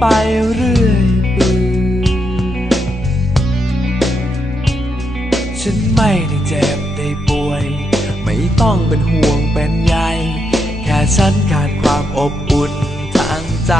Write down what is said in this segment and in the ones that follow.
ไปเรื่อยเปื่อยฉันไม่ได้เจ็บได้ป่วย ไม่ต้องเป็นห่วงเป็นใย แค่ฉันขาดความอบอุ่นทางใจ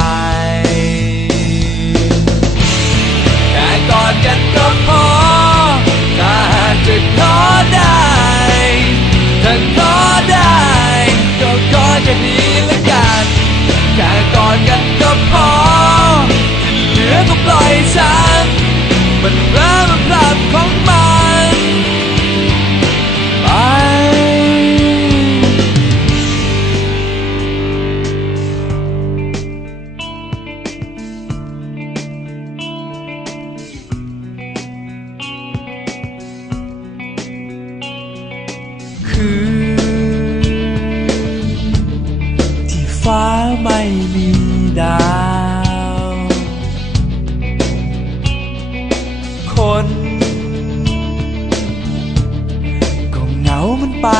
ไป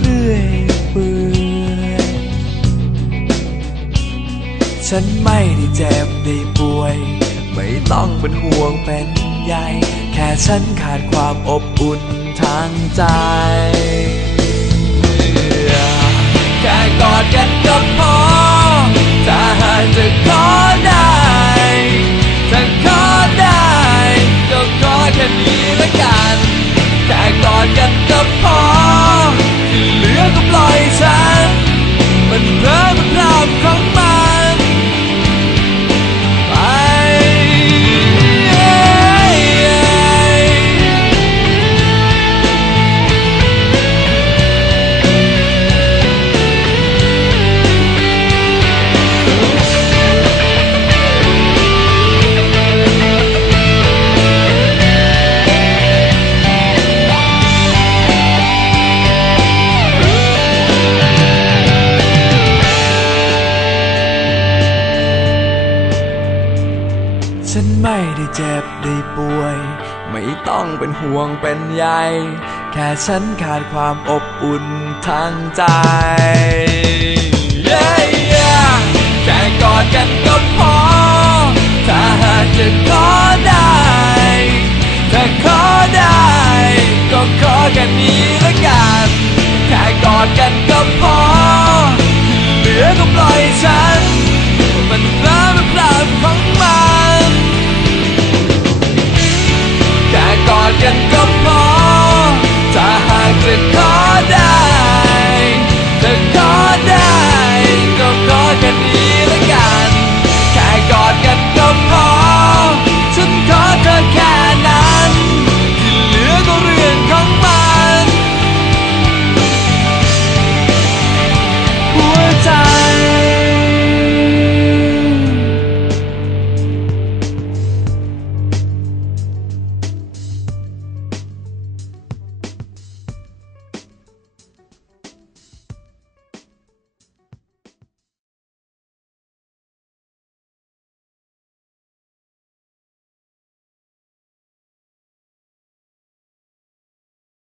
เรื่อยเปื่อยฉันไม่ได้เจ็บได้ป่วย ไม่ต้องเป็นห่วงเป็นใยแค่ฉันขาดความอบอุ่นทางใจแค่กอดกันก็พอถ้าหากจะ ไม่ต้องเป็นห่วงเป็นใยแค่ฉันขาดความอบอุ่นทางใจ Yeah, yeah แค่กอดกันก็พอ ถ้าหากจะขอได้ ถ้าขอได้ ก็ขอแค่นี้ละกัน แค่กอดกันก็พอที่เหลือก็ปล่อยฉัน